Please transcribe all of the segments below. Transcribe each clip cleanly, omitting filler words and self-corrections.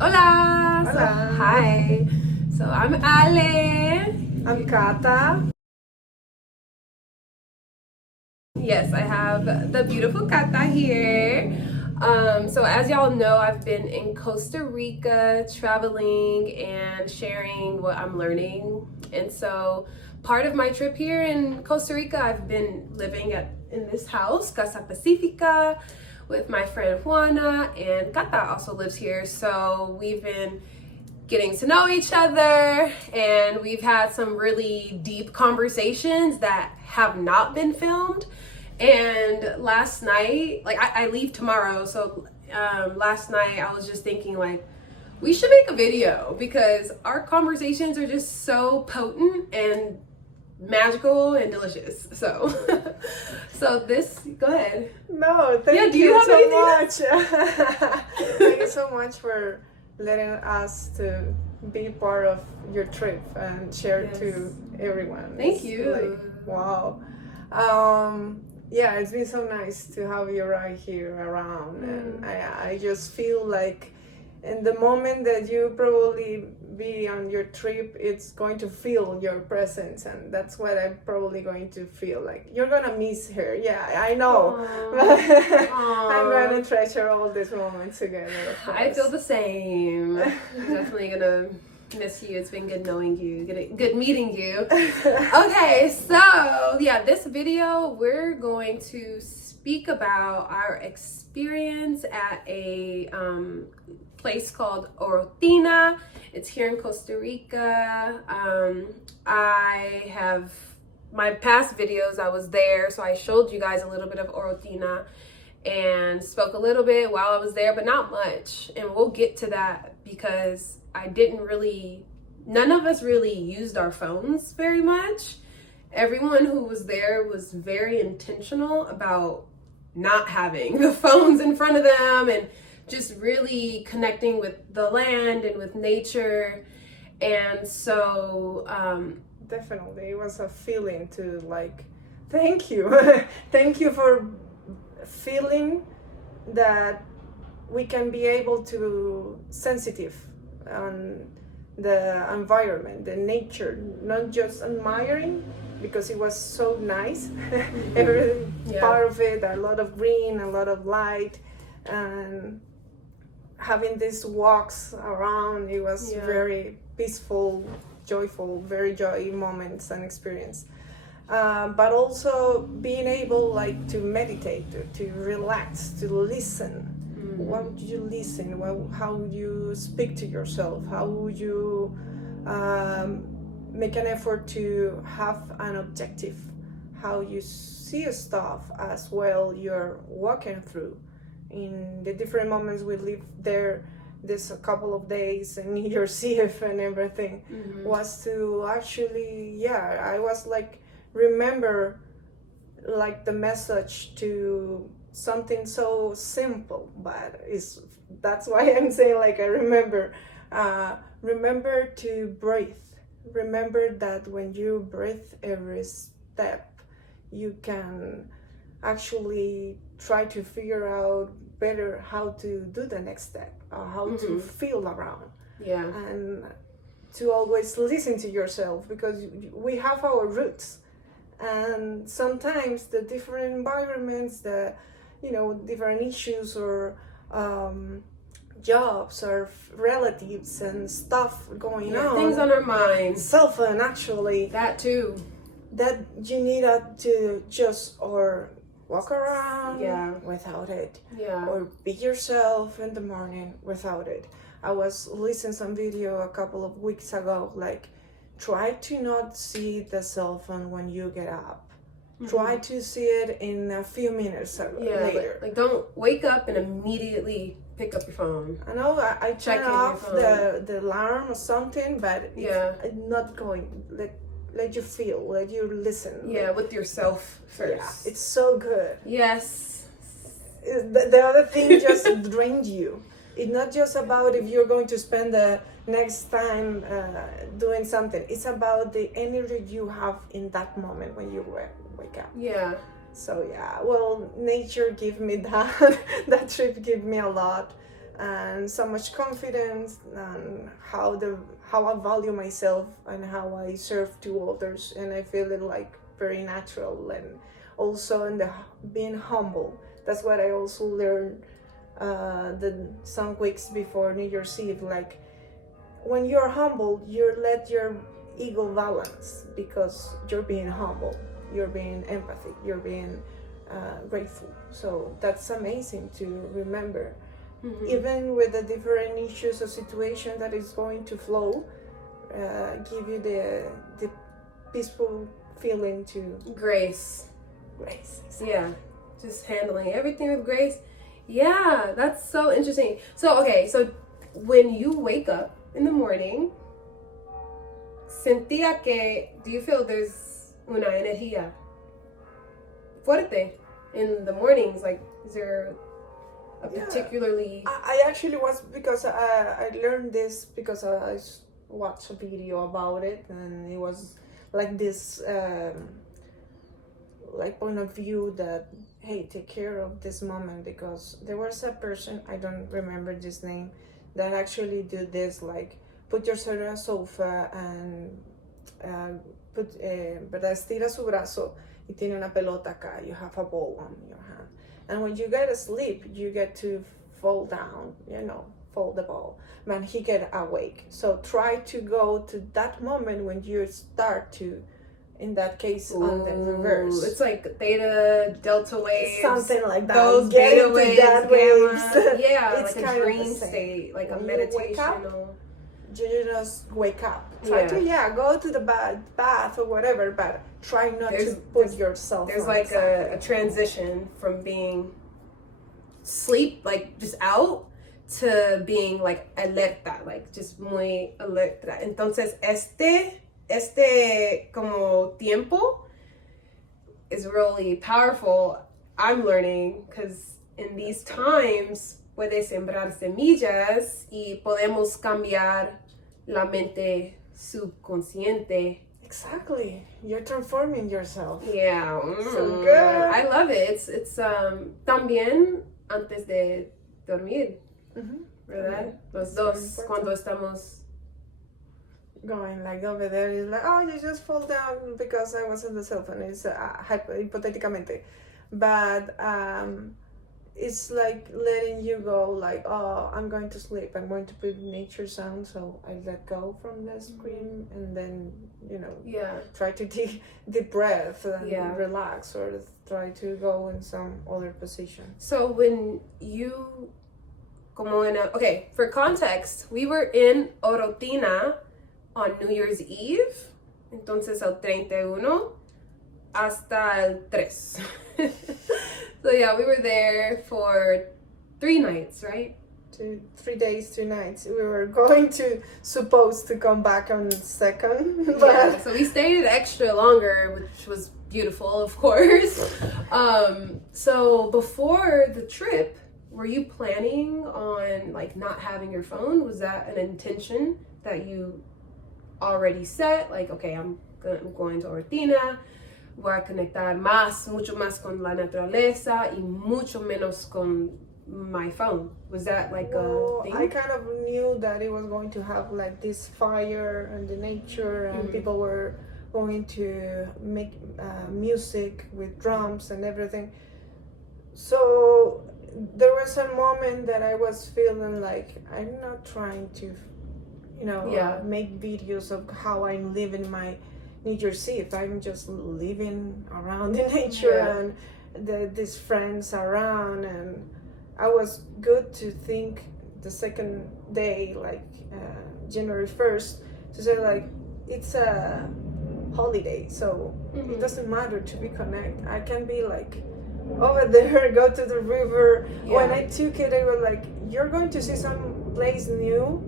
Hola! Hola. So, hi. So I'm Ale. I'm Cata. Yes, I have the beautiful Cata here. So as y'all know, I've been in Costa Rica traveling and sharing what I'm learning. And so part of my trip here in Costa Rica, I've been living in this house, Casa Pacifica, with my friend Juana, and Cata also lives here. So we've been getting to know each other, and we've had some really deep conversations that have not been filmed. And last night, like I leave tomorrow, so last night I was just thinking like we should make a video because our conversations are just so potent and magical and delicious. So so this, go ahead. No, thank Yeah, do you have so anything much. Thank you so much for letting us to be part of your trip and share Yes. to everyone. Thank It's you. like, wow. Yeah, it's been so nice to have you right here around, and I just feel like in the moment that you probably be on your trip, it's going to feel your presence, and that's what I'm probably going to feel like. You're gonna miss her, yeah, I know. I'm gonna treasure all these moments together. I feel the same. I'm definitely gonna miss you. It's been good knowing you, good meeting you. Okay, so yeah, this video we're going to speak about our experience at a place called Orotina. It's here in Costa Rica. I have my past videos, I was there, so I showed you guys a little bit of Orotina and spoke a little bit while I was there, but not much. And we'll get to that because none of us really used our phones very much. Everyone who was there was very intentional about not having the phones in front of them and just really connecting with the land and with nature. And so definitely it was a feeling to like thank you. Thank you for feeling that we can be able to sensitive on the environment, the nature, not just admiring because it was so nice. Every part of it, a lot of green, a lot of light, and having these walks around, it was very peaceful, joyful, very joy moments and experience. But also being able like to meditate, to relax, to listen. What would you listen? How would you speak to yourself? How would you make an effort to have an objective? How you see stuff as well you're walking through. In the different moments we live there, this a couple of days in New Year's Eve and everything, was to actually, I was like, remember like the message to something so simple, but that's why I'm saying like I remember to breathe. Remember that when you breathe every step, you can actually try to figure out better how to do the next step, how to feel around, and to always listen to yourself, because we have our roots, and sometimes the different environments, the different issues or jobs or relatives and stuff going on, things on our minds, cell phone actually, that too, that you need to just or walk around without it, or be yourself in the morning without it. I was listening some video a couple of weeks ago, like try to not see the cell phone when you get up. Try to see it in a few minutes later. Like don't wake up and immediately pick up your phone. I know I turn off the alarm or something, but it's not going. Let you feel, let you listen. With yourself first. Yeah, it's so good. Yes. The other thing just drains you. It's not just about if you're going to spend the next time doing something. It's about the energy you have in that moment when you wake up. Yeah. So well, nature gave me that. That trip gave me a lot. and so much confidence, and how I value myself and how I serve to others, and I feel it like very natural. And also in the being humble, that's what I also learned some weeks before New Year's Eve. Like, when you're humble, you let your ego balance, because you're being humble, you're being empathy, you're being grateful. So that's amazing to remember. Even with the different issues or situation that is going to flow, give you the peaceful feeling to grace. Exactly. Yeah, just handling everything with grace. Yeah, that's so interesting. So okay, so when you wake up in the morning, do you feel there's una energía fuerte in the mornings? Like, is there a particularly... I actually was, because I learned this because I watched a video about it, and it was like this like point of view that, hey, take care of this moment, because there was a person, I don't remember this name, that actually do this, like, put yourself on a sofa and estira su brazo y tiene una pelota acá, you have a ball on your hand, and when you get asleep, you get to fall down, fold the ball, but he get awake. So try to go to that moment when you start to, in that case, on the reverse. It's like theta, delta waves. Something like that. Those get beta waves, that gamma. Yeah, it's like a dream state, like when a meditational. You just wake up. Try to go to the bath or whatever, but try not to put yourself. There's like a transition from being sleep, like just out, to being like alerta, like just muy alerta. Entonces este como tiempo is really powerful. I'm learning, because in these times puede sembrar semillas y podemos cambiar la mente subconsciente. Exactly. You're transforming yourself. Yeah. So good. I love it. It's también antes de dormir. ¿Verdad? Los dos, cuando estamos going like over there, is like, oh, you just fall down because I was on the cell phone. It's hypothetically, but it's like letting you go, like, oh, I'm going to sleep, I'm going to put nature sound, so I let go from the screen, and then try to take deep breath and relax, or try to go in some other position. So when you okay, for context, we were in Orotina on New Year's Eve, entonces el 31 hasta el 3. So yeah, we were there for 3 nights, right? 3 days, 2 nights. We were supposed to come back on the 2nd. Yeah, so we stayed extra longer, which was beautiful, of course. So before the trip, were you planning on like not having your phone? Was that an intention that you already set? Like, okay, I'm going to Orotina, voy a conectar mucho más con la naturaleza y mucho menos con my phone. Was that like a thing? I kind of knew that it was going to have like this fire and the nature, and people were going to make music with drums and everything. So there was a moment that I was feeling like I'm not trying to, make videos of how I'm living my New Year's Eve. I'm just living around in nature and these friends around, and I was good to think the second day, like January 1st, to say like it's a holiday, so it doesn't matter to be connected. I can be like over there, go to the river. When I took it, they were like, you're going to see some place new,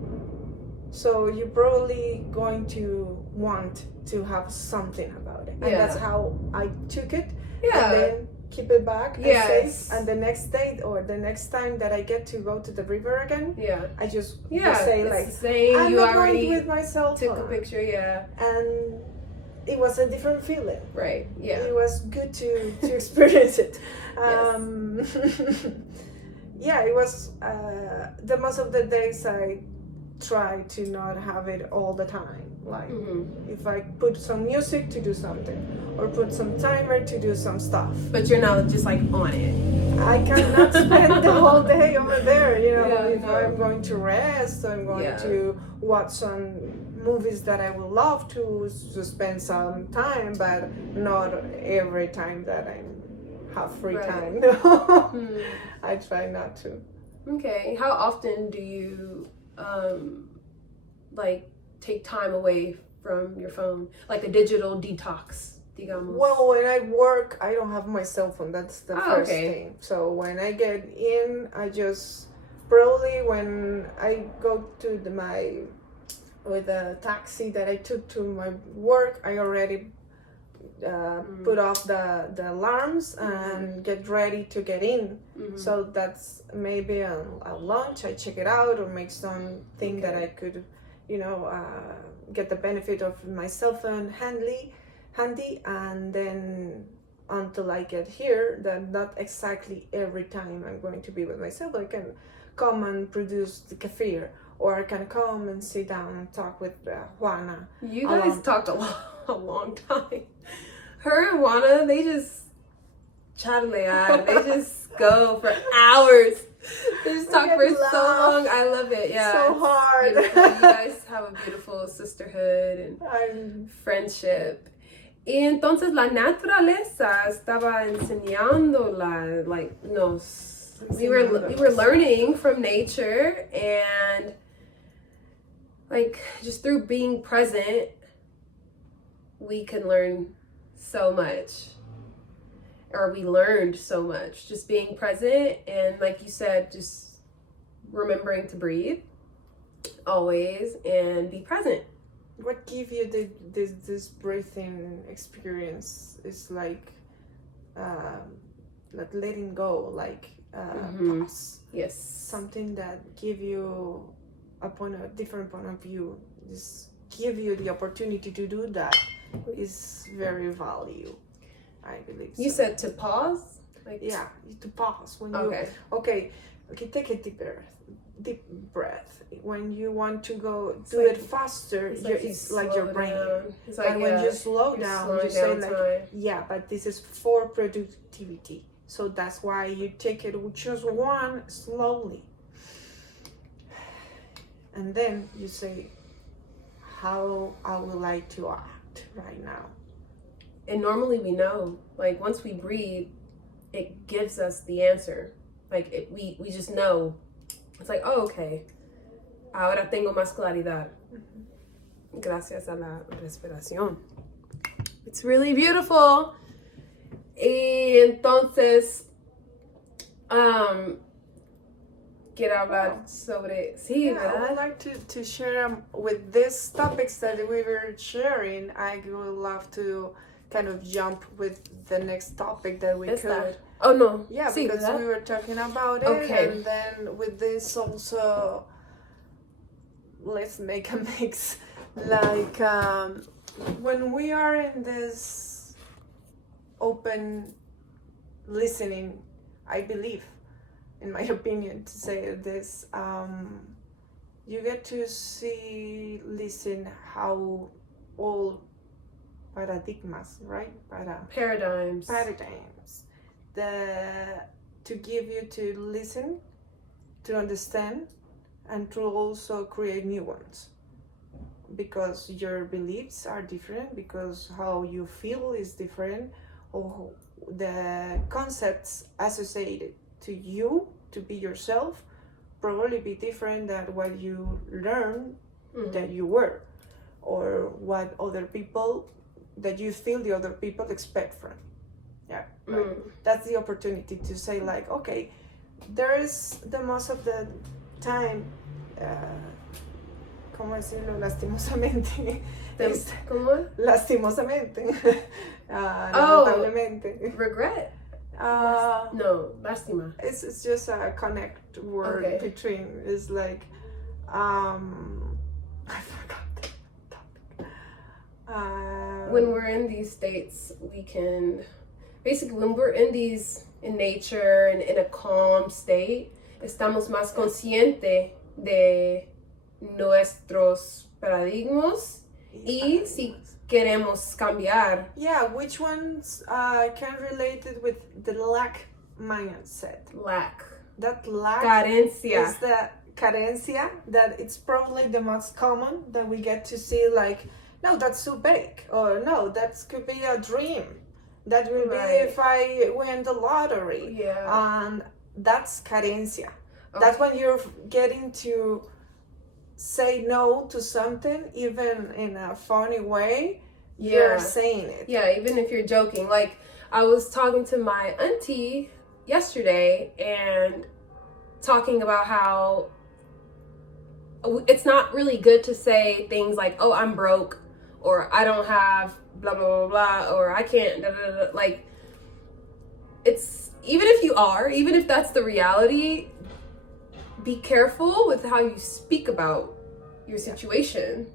so you're probably going to want to have something about it. And that's how I took it. And then keep it back and safe. And the next day or the next time that I get to go to the river again, I just say like, I'm you not already going with myself. Took a picture, and it was a different feeling. Right. Yeah. It was good to experience it. yeah, it was the most of the days I try to not have it all the time. Like if I put some music to do something or put some timer to do some stuff. But you're not just like on it. I cannot spend the whole day over there, you know. Yeah, If I'm going to rest, I'm going to watch some movies that I would love to spend some time, but not every time that I have free time. I try not to. Okay. How often do you like take time away from your phone, like a digital detox, digamos? Well, when I work, I don't have my cell phone. That's the first thing. So when I get in, I just probably when I go to with a taxi that I took to my work, I already put off the alarms and get ready to get in. So that's maybe a lunch, I check it out or make something that I could, you know, get the benefit of my cell phone handy, and then until I get here, then not exactly every time I'm going to be with myself. I can come and produce the kefir, or I can come and sit down and talk with Juana. You guys talked a long time. Her and Juana, they just chatalear. They just go for hours. They just talk for so long. I love it. Yeah, so hard. Beautiful. You guys have a beautiful sisterhood and friendship. Y entonces la naturaleza estaba enseñándola, like we were learning from nature, and like just through being present, we can learn so much. Or we learned so much just being present, and like you said, just remembering to breathe always and be present. What give you this breathing experience is like letting go, like pause. Yes. Something that give you a different point of view. Just give you the opportunity to do that is very valuable. I believe you said to pause? Like to pause when okay, take a deep breath. When you want to go do it faster, it's like your brain. It's like, when you slow down, you say like, but this is for productivity. So that's why you take it just one slowly. And then you say, how I would like to act right now. And normally we know, like once we breathe, it gives us the answer. Like we just know. It's like, oh, okay. Ahora tengo más claridad. Gracias a la respiración. It's really beautiful. Y entonces, quiero hablar sobre... Sí, ¿verdad? I would like to share with these topics that we were sharing. I would love to kind of jump with the next topic that we could. Oh no. Yeah, sí, because ¿verdad? we were talking about it, and then with this also, let's make a mix. Like when we are in this open listening, I believe, in my opinion, to say this, you get to listen how all paradigmas, right? Paradigms. To give you to listen, to understand, and to also create new ones. Because your beliefs are different, because how you feel is different, or the concepts associated to you, to be yourself, probably be different than what you learned that you were, or what other people, that you feel the other people expect from. That's the opportunity to say like, okay, there is the most of the time, ¿cómo decirlo? Lastimosamente. ¿Cómo? Lastimosamente. Lamentablemente. Regret? No, lástima. It's just a connect word between. It's like, I forgot the topic. When we're in these states, we can... Basically, when we're in nature and in a calm state, estamos más conscientes de nuestros paradigmas y si queremos cambiar. Yeah, which ones can relate it with the lack mindset? Lack. That lack Carencia. is the carencia, that it's probably the most common that we get to see, like, no, that's too big, or no, that could be a dream. That will be if I win the lottery. Yeah. And that's carencia. Okay. That's when you're getting to say no to something, even in a funny way. You're saying it. Yeah, even if you're joking. Like, I was talking to my auntie yesterday and talking about how it's not really good to say things like, oh, I'm broke, or I don't have blah blah blah blah, or I can't da, da, da. Like, it's, even if that's the reality, be careful with how you speak about your situation.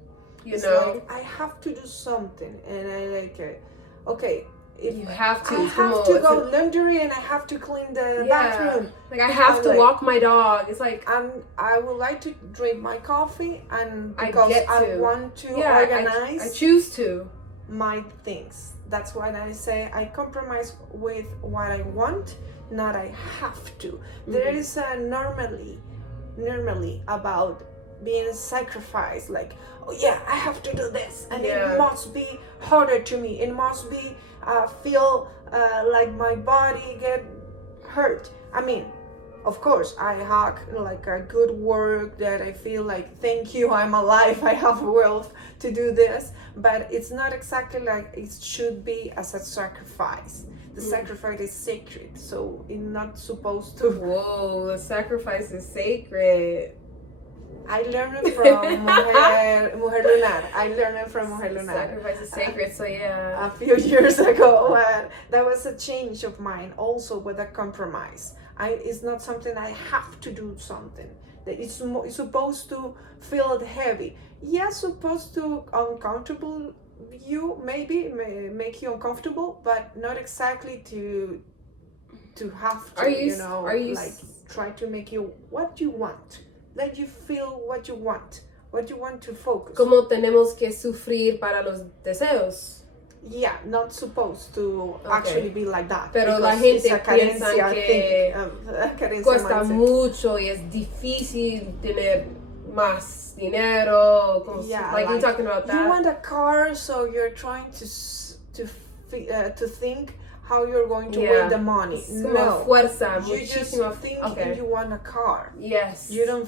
It's like, I have to do something, and I like it. Okay, if you have to. I have to go laundry, and I have to clean the bathroom. Like, I have to walk my dog. It's like, I would like to drink my coffee, and because I want to organize. I choose to my things. That's why I say I compromise with what I want, not I have to. Mm-hmm. There is a normally about being sacrificed, like, oh yeah, I have to do this, and it must be harder to me, it must be feel like my body get hurt. I mean, of course I have like a good work that I feel like, thank you, I'm alive, I have wealth to do this, but it's not exactly like it should be as a sacrifice. The sacrifice is sacred, so it's not supposed to. Whoa, the sacrifice is sacred. I learned it from Mujer Lunar. Sacrifice is sacred, so yeah. A few years ago, that was a change of mind, also with a compromise. It's not something I have to do something. It's supposed to feel heavy. Yeah, supposed to uncomfortable you, maybe make you uncomfortable, but not exactly to have to. Try to make you what you want. Let you feel what you want to focus. Como tenemos que sufrir para los deseos. Yeah, not supposed to actually be like that. Pero la gente piensa que cuesta mucho y es difícil tener más dinero. Like you're talking about that. You want a car, so you're trying to think how you're going to win the money. No, fuerza, you just think you want a car. Yes. You don't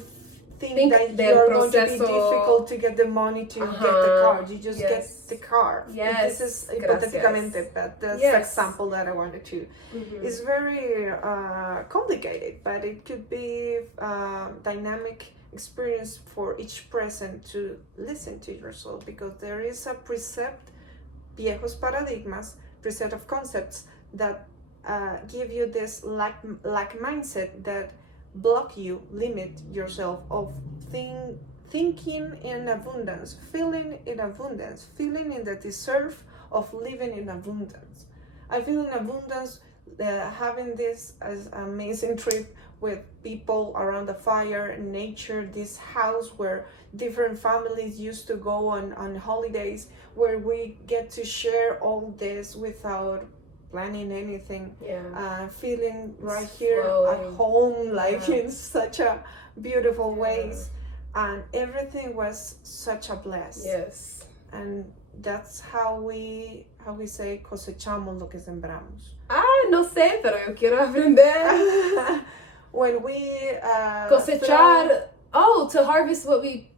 think that you're going to be difficult to get the money to get the car. You just get the car. Yes. This is hypotheticamente, but that's the example that I wanted to. Mm-hmm. It's very complicated, but it could be a dynamic experience for each person to listen to yourself, because there is a precept, viejos paradigmas, preset of concepts that give you this lack mindset that block you, limit yourself of thinking in abundance, feeling in the deserve of living in abundance. I feel in abundance having this as amazing trip with people around the fire, nature, this house where different families used to go on holidays, where we get to share all this without planning anything, feeling right here at home, like in such a beautiful ways, and everything was such a bless. Yes. And that's how we say cosechamos lo que sembramos. No sé, pero yo quiero aprender. When we cosechar, to harvest what we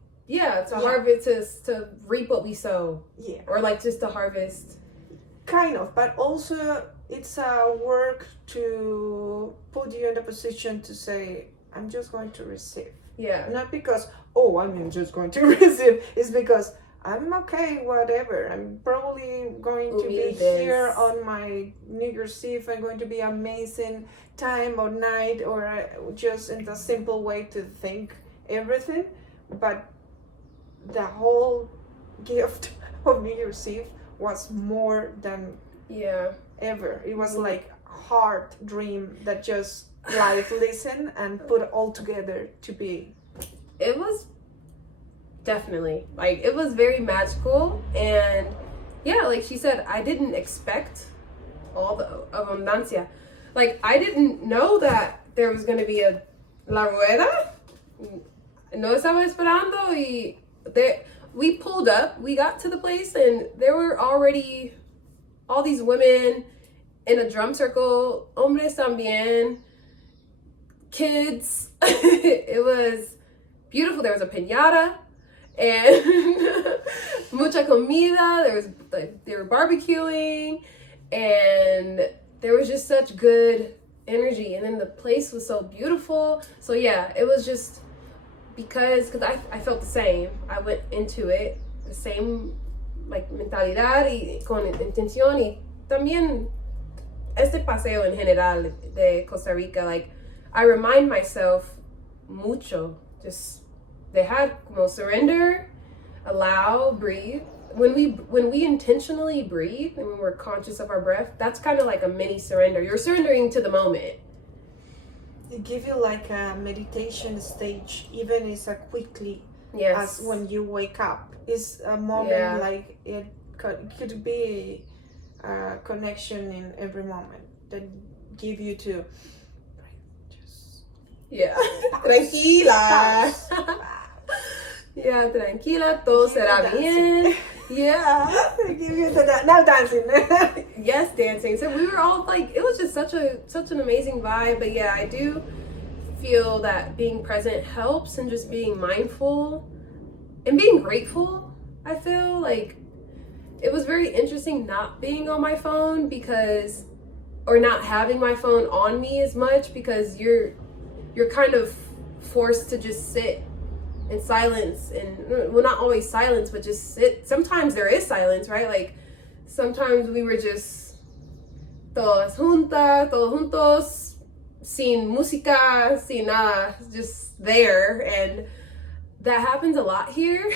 harvest, to reap what we sow. Yeah. Or like just to harvest. Kind of, but also it's a work to put you in a position to say, I'm just going to receive. Yeah. Not because, I'm just going to receive. It's because I'm okay, whatever. I'm probably going to be here on my New Year's Eve. I'm going to be amazing time or night, or just in the simple way to think everything. But the whole gift of New Year's Eve was more than ever. It was like heart dream that just like listen and put all together to be? It was definitely like, it was very magical. And yeah, like she said, I didn't expect all the abundancia. Like, I didn't know that there was going to be a La Rueda. No estaba esperando. Y we pulled up, we got to the place, and there were already all these women in a drum circle, hombres también, kids. It was beautiful. There was a piñata and mucha comida. They were barbecuing, and there was just such good energy. And then the place was so beautiful. So yeah, it was just because I felt the same. I went into it the same, like, mentalidad y con intención. Y también este paseo en general de Costa Rica, like, I remind myself mucho, just dejar como surrender, allow, breathe. When we intentionally breathe and when we're conscious of our breath, that's kind of like a mini surrender. You're surrendering to the moment. It gives you like a meditation stage, even as quickly Yes. as when you wake up. It's a moment like it could be a connection in every moment that give you to Yeah. Tranquila. Yeah, tranquila, todo será bien. Yeah. Give you the now dancing. Yes, dancing. So we were all like, it was just such an amazing vibe. But yeah, I do feel that being present helps, and just being mindful and being grateful. I feel like it was very interesting not being on my phone or not having my phone on me as much, because you're kind of forced to just sit in silence, and well, not always silence, but just sit. Sometimes there is silence, right? Like, sometimes we were just todos juntos, sin música, sin nada, just there. And that happens a lot here.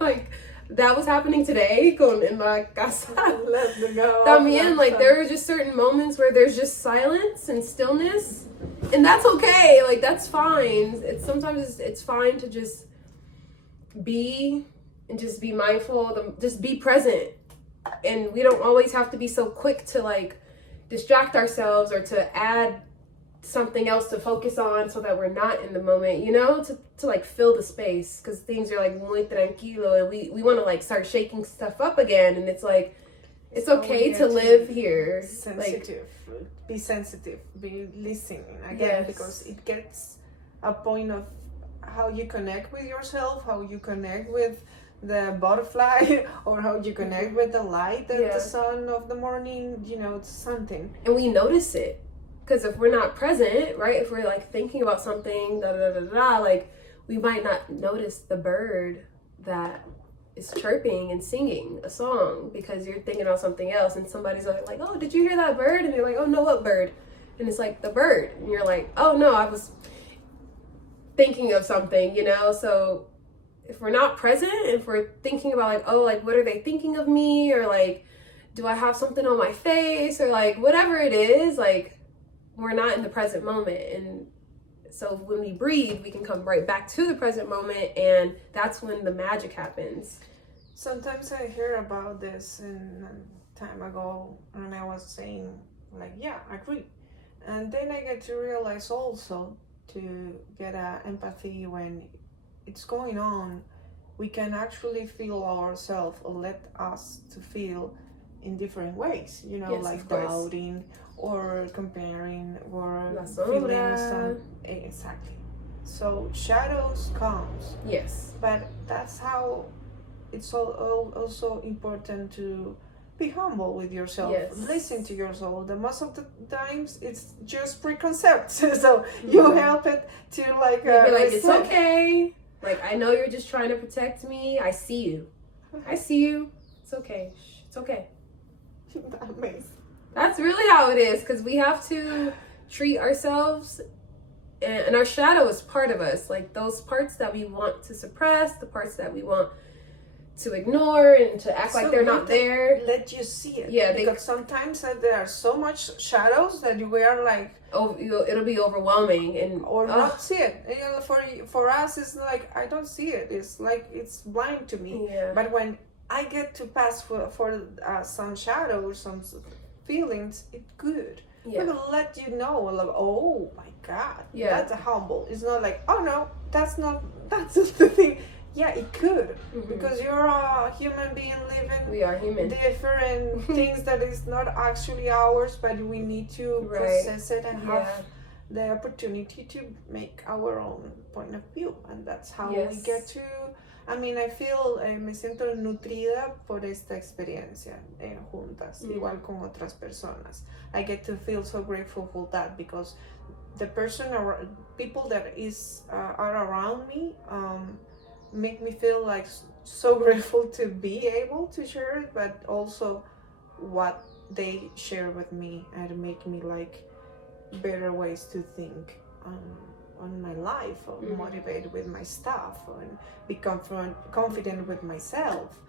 Like, that was happening today en la casa. Let me go. También, like, there are just certain moments where there's just silence and stillness, and that's okay. Like, that's fine. Sometimes it's fine to just be, and just be mindful, just be present. And we don't always have to be so quick to, like, distract ourselves or to add something else to focus on so that we're not in the moment, to like fill the space, because things are like muy tranquilo, and we want to like start shaking stuff up again. And it's like, it's okay to live here. Sensitive. Like, be sensitive. Be listening again, yes. Because it gets a point of how you connect with yourself, how you connect with the butterfly, or how you connect with the light and the sun of the morning. It's something. And we notice it. Because if we're not present, right, if we're like thinking about something, like, we might not notice the bird that is chirping and singing a song, because you're thinking about something else, and somebody's like, oh, did you hear that bird? And you're like, oh no, what bird? And it's like, the bird. And you're like, oh no, I was thinking of something, So if we're not present, if we're thinking about like, oh, like, what are they thinking of me? Or like, do I have something on my face? Or like, whatever it is, like, we're not in the present moment. And so when we breathe, we can come right back to the present moment, and that's when the magic happens. Sometimes I hear about this in time ago, and I was saying like, yeah, I agree. And then I get to realize also to get empathy when it's going on. We can actually feel ourselves, or let us to feel in different ways, Yes, like doubting or comparing or La feeling sombra. Exactly. So shadows comes. Yes. But that's how it's also important to be humble with yourself. Yes. Listen to your soul. The most of the times it's just preconcepts. So you help it to like, be like, it's okay. Like, I know you're just trying to protect me. I see you. It's okay. It's okay. Amazing. That's really how it is, because we have to treat ourselves, and our shadow is part of us. Like, those parts that we want to suppress, the parts that we want to ignore and to act like they're not there. Let you see it. Yeah, because sometimes there are so much shadows that we are like, it'll be overwhelming and or not see it. You know, for us, it's like I don't see it. It's like it's blind to me. Yeah. But when I get to pass for some shadow or some feelings, it's good. Yeah. It will let you know, like, oh my God, yeah, that's a humble. It's not like, oh no, that's the thing. Yeah, it could, because you're a human being living. We are human. Different things that is not actually ours, but we need to process it and have the opportunity to make our own point of view, and that's how we get to. I mean, I feel me siento nutrida por esta experiencia juntas, igual con otras personas. I get to feel so grateful for that, because the people that are around me make me feel like so grateful to be able to share it, but also what they share with me and make me like better ways to think on my life, or motivated with my stuff, and be confident with myself.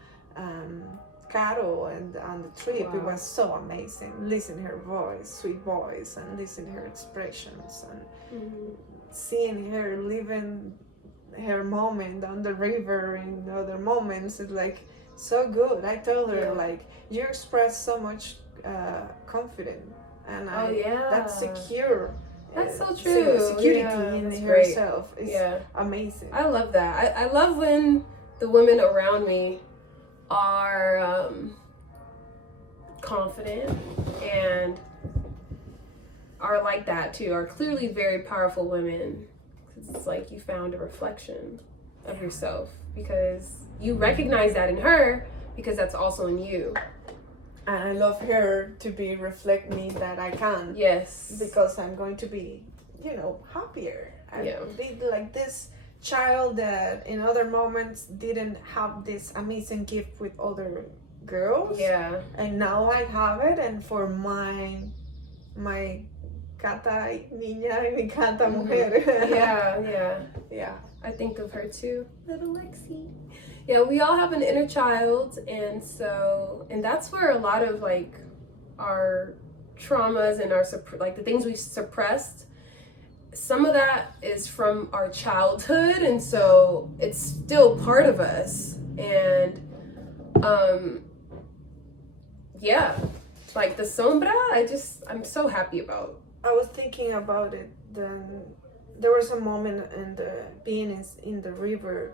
Caro and on the trip, it was so amazing. Listen her voice, sweet voice, and listen her expressions, and seeing her living her moment on the river and other moments is like so good. I told her like, you express so much confidence, and that's secure. That's so true. Security in herself is amazing. I love that. I love when the women around me are confident and are like that too, are clearly very powerful women. It's like you found a reflection of yourself, because you recognize that in her, because that's also in you. And I love her to reflect me that I can. Yes. Because I'm going to be, happier. I'll be like this child that in other moments didn't have this amazing gift with other girls. Yeah. And now I have it, and for my Cata niña y mi Cata mujer. Yeah. I think of her too, little Lexi. Yeah, we all have an inner child, and that's where a lot of like our traumas and our like the things we suppressed, some of that is from our childhood, and so it's still part of us. And like the sombra, I'm so happy about. I was thinking about it. Then there was a moment being in the river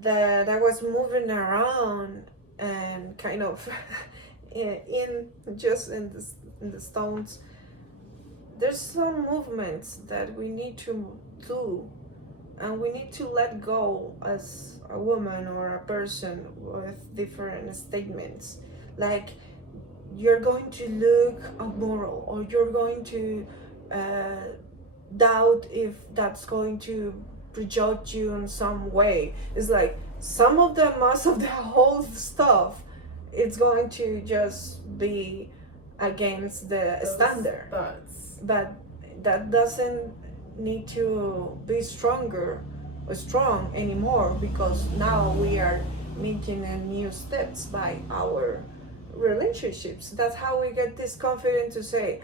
that I was moving around and kind of in the stones. There's some movements that we need to do, and we need to let go as a woman or a person with different statements, like you're going to look immoral, or you're going to doubt if that's going to prejudge you in some way. It's like most of the whole stuff, it's going to just be against the standard. But that doesn't need to be strong anymore, because now we are making new steps by our relationships. That's how we get this confidence to say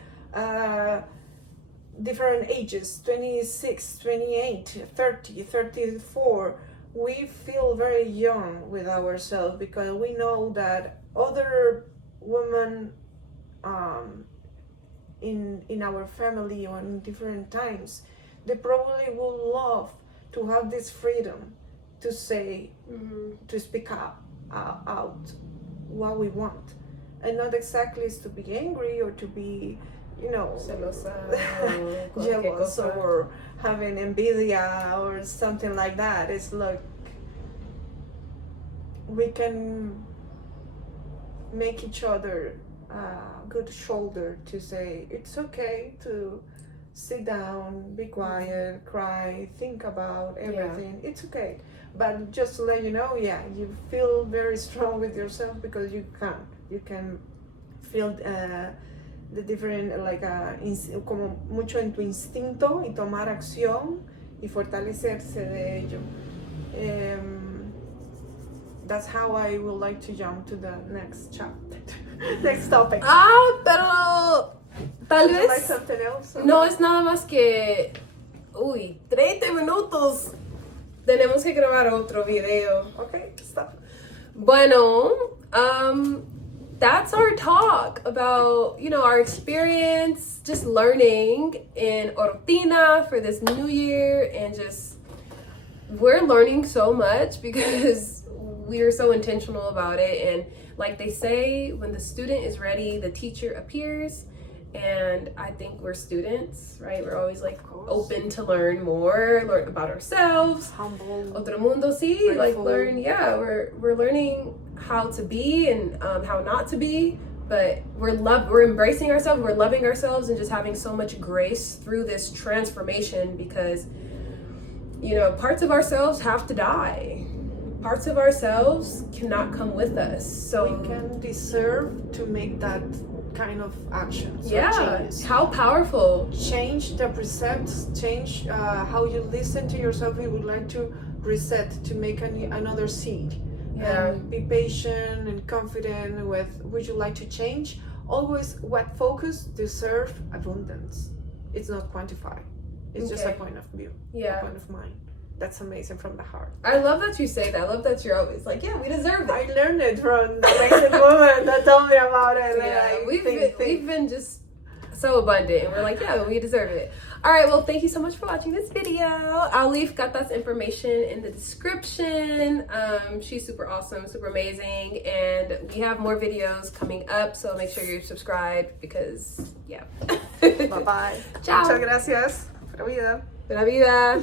different ages, 26, 28, 30, 34, we feel very young with ourselves, because we know that other women in our family or in different times, they probably would love to have this freedom to say, to speak out what we want, and not exactly is to be angry or to be, jealous or having envidia or something like that. It's like we can make each other a good shoulder to say it's okay to sit down, be quiet, cry, think about everything. It's okay. But just to let you know, you feel very strong with yourself, because you can feel the different, como mucho en tu instinto, y tomar acción y fortalecerse de ello. that's how I would like to jump to the next chapter, next topic. Pero tal Would you like vez something else? no es nada más que, 30 minutos. Tenemos que grabar otro video. Okay, stop. Bueno, that's our talk about, our experience, just learning in Orotina for this new year, and just, we're learning so much because we are so intentional about it. And like they say, when the student is ready, the teacher appears. And I think we're students, right? We're always like open to learn more, learn about ourselves. Humble. Otro mundo, sí, Grateful. like learn. Yeah, we're learning how to be and how not to be, but we're embracing ourselves. We're loving ourselves and just having so much grace through this transformation, because parts of ourselves have to die. Parts of ourselves cannot come with us. So we can deserve to make that kind of actions. Yeah, how powerful. Change the precepts, change how you listen to yourself. We would like to reset, to make another seed. Yeah. Be patient and confident with what you like to change. Always what focus deserve abundance. It's not quantified. It's just a point of view, a point of mind. That's amazing from the heart. I love that you say that. I love that you're always like, yeah, we deserve it. I learned it from the amazing woman that told me about it. Yeah, we've been just so abundant. We're like, yeah, we deserve it. All right, well, thank you so much for watching this video. I'll leave Cata's information in the description. She's super awesome, super amazing, and we have more videos coming up, so make sure you're subscribed because, yeah. Bye-bye. Ciao. Muchas gracias. Pura vida. Pura vida.